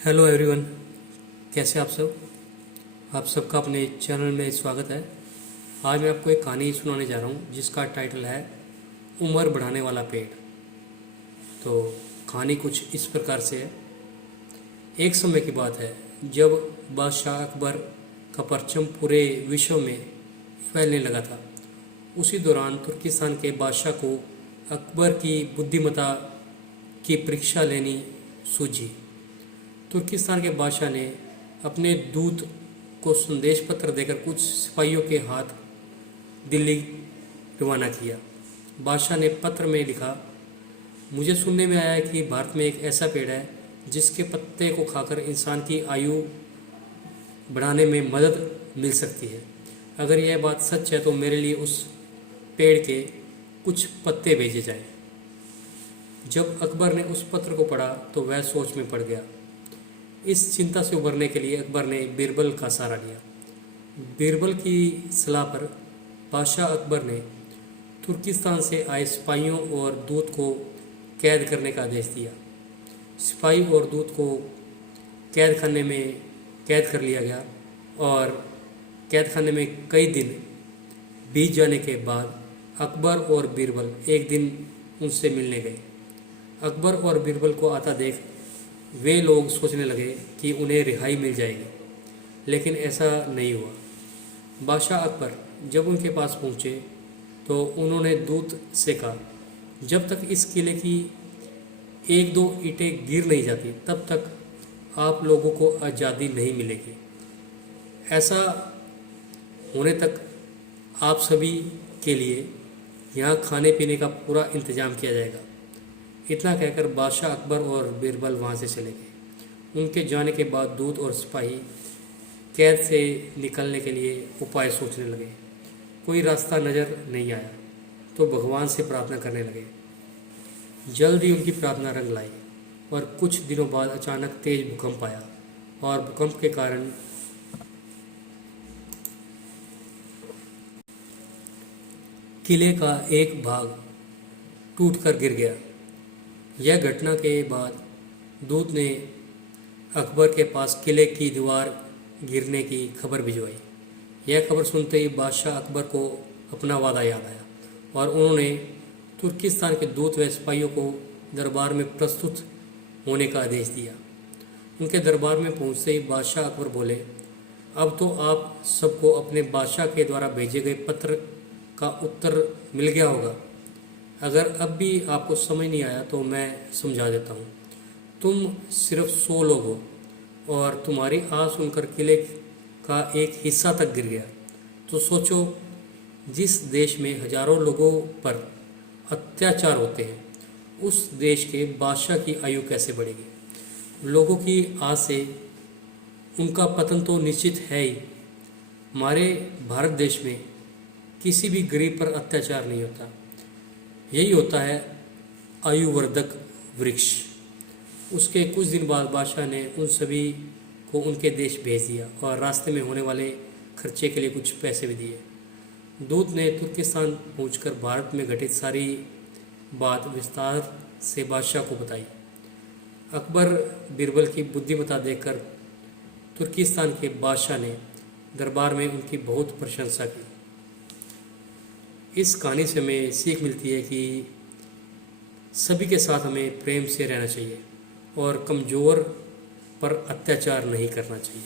Hello everyone, कैसे आप सब। आप सबका अपने चैनल में स्वागत है। आज मैं आपको एक कहानी सुनाने जा रहा हूँ जिसका टाइटल है उम्र बढ़ाने वाला पेड़। तो कहानी कुछ इस प्रकार से है। एक समय की बात है जब बादशाह अकबर का परचम पूरे विश्व में फैलने लगा था। उसी दौरान तुर्किस्तान के बादशाह को अकबर की बुद्धिमत्ता की परीक्षा लेनी सूझी। तुर्किस्तान के बादशाह ने अपने दूत को संदेश पत्र देकर कुछ सिपाहियों के हाथ दिल्ली रवाना किया। बादशाह ने पत्र में लिखा, मुझे सुनने में आया है कि भारत में एक ऐसा पेड़ है जिसके पत्ते को खाकर इंसान की आयु बढ़ाने में मदद मिल सकती है। अगर यह बात सच है तो मेरे लिए उस पेड़ के कुछ पत्ते भेजे जाएं। जब अकबर ने उस पत्र को पढ़ा तो वह सोच में पड़ गया। इस चिंता से उबरने के लिए अकबर ने बीरबल का सहारा लिया। बीरबल की सलाह पर बादशाह अकबर ने तुर्किस्तान से आए सिपाहियों और दूत को कैद करने का आदेश दिया। सिपाही और दूत को कैद खाने में कैद कर लिया गया और कैद खाने में कई दिन बीत जाने के बाद अकबर और बीरबल एक दिन उनसे मिलने गए। अकबर और बीरबल को आता देख वे लोग सोचने लगे कि उन्हें रिहाई मिल जाएगी, लेकिन ऐसा नहीं हुआ। बादशाह अकबर जब उनके पास पहुंचे तो उन्होंने दूत से कहा, जब तक इस किले की एक दो ईंटें गिर नहीं जाती तब तक आप लोगों को आज़ादी नहीं मिलेगी। ऐसा होने तक आप सभी के लिए यहाँ खाने पीने का पूरा इंतजाम किया जाएगा। इतना कहकर बादशाह अकबर और बीरबल वहाँ से चले गए। उनके जाने के बाद दूत और सिपाही कैद से निकलने के लिए उपाय सोचने लगे। कोई रास्ता नज़र नहीं आया तो भगवान से प्रार्थना करने लगे। जल्द ही उनकी प्रार्थना रंग लाई और कुछ दिनों बाद अचानक तेज भूकंप आया और भूकंप के कारण किले का एक भाग टूटकर गिर गया। यह घटना के बाद दूत ने अकबर के पास किले की दीवार गिरने की खबर भिजवाई। यह खबर सुनते ही बादशाह अकबर को अपना वादा याद आया और उन्होंने तुर्किस्तान के दूत व सिपाहियों को दरबार में प्रस्तुत होने का आदेश दिया। उनके दरबार में पहुंचते ही बादशाह अकबर बोले, अब तो आप सबको अपने बादशाह के द्वारा भेजे गए पत्र का उत्तर मिल गया होगा। अगर अब भी आपको समझ नहीं आया तो मैं समझा देता हूँ। तुम सिर्फ 100 लोग हो और तुम्हारी आवाज़ सुनकर किले का एक हिस्सा तक गिर गया। तो सोचो, जिस देश में हजारों लोगों पर अत्याचार होते हैं उस देश के बादशाह की आयु कैसे बढ़ेगी। लोगों की आस से उनका पतन तो निश्चित है ही। हमारे भारत देश में किसी भी गरीब पर अत्याचार नहीं होता। यही होता है आयुवर्धक वृक्ष। उसके कुछ दिन बाद बादशाह ने उन सभी को उनके देश भेज दिया और रास्ते में होने वाले खर्चे के लिए कुछ पैसे भी दिए। दूत ने तुर्किस्तान पहुंचकर भारत में घटित सारी बात विस्तार से बादशाह को बताई। अकबर बीरबल की बुद्धिमत्ता देखकर तुर्किस्तान के बादशाह ने दरबार में उनकी बहुत प्रशंसा की। इस कहानी से हमें सीख मिलती है कि सभी के साथ हमें प्रेम से रहना चाहिए और कमज़ोर पर अत्याचार नहीं करना चाहिए।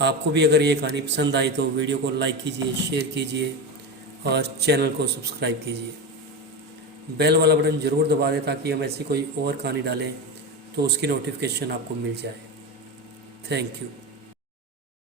आपको भी अगर ये कहानी पसंद आई तो वीडियो को लाइक कीजिए, शेयर कीजिए और चैनल को सब्सक्राइब कीजिए। बेल वाला बटन ज़रूर दबा दें ताकि हम ऐसी कोई और कहानी डालें तो उसकी नोटिफिकेशन आपको मिल जाए। Thank you.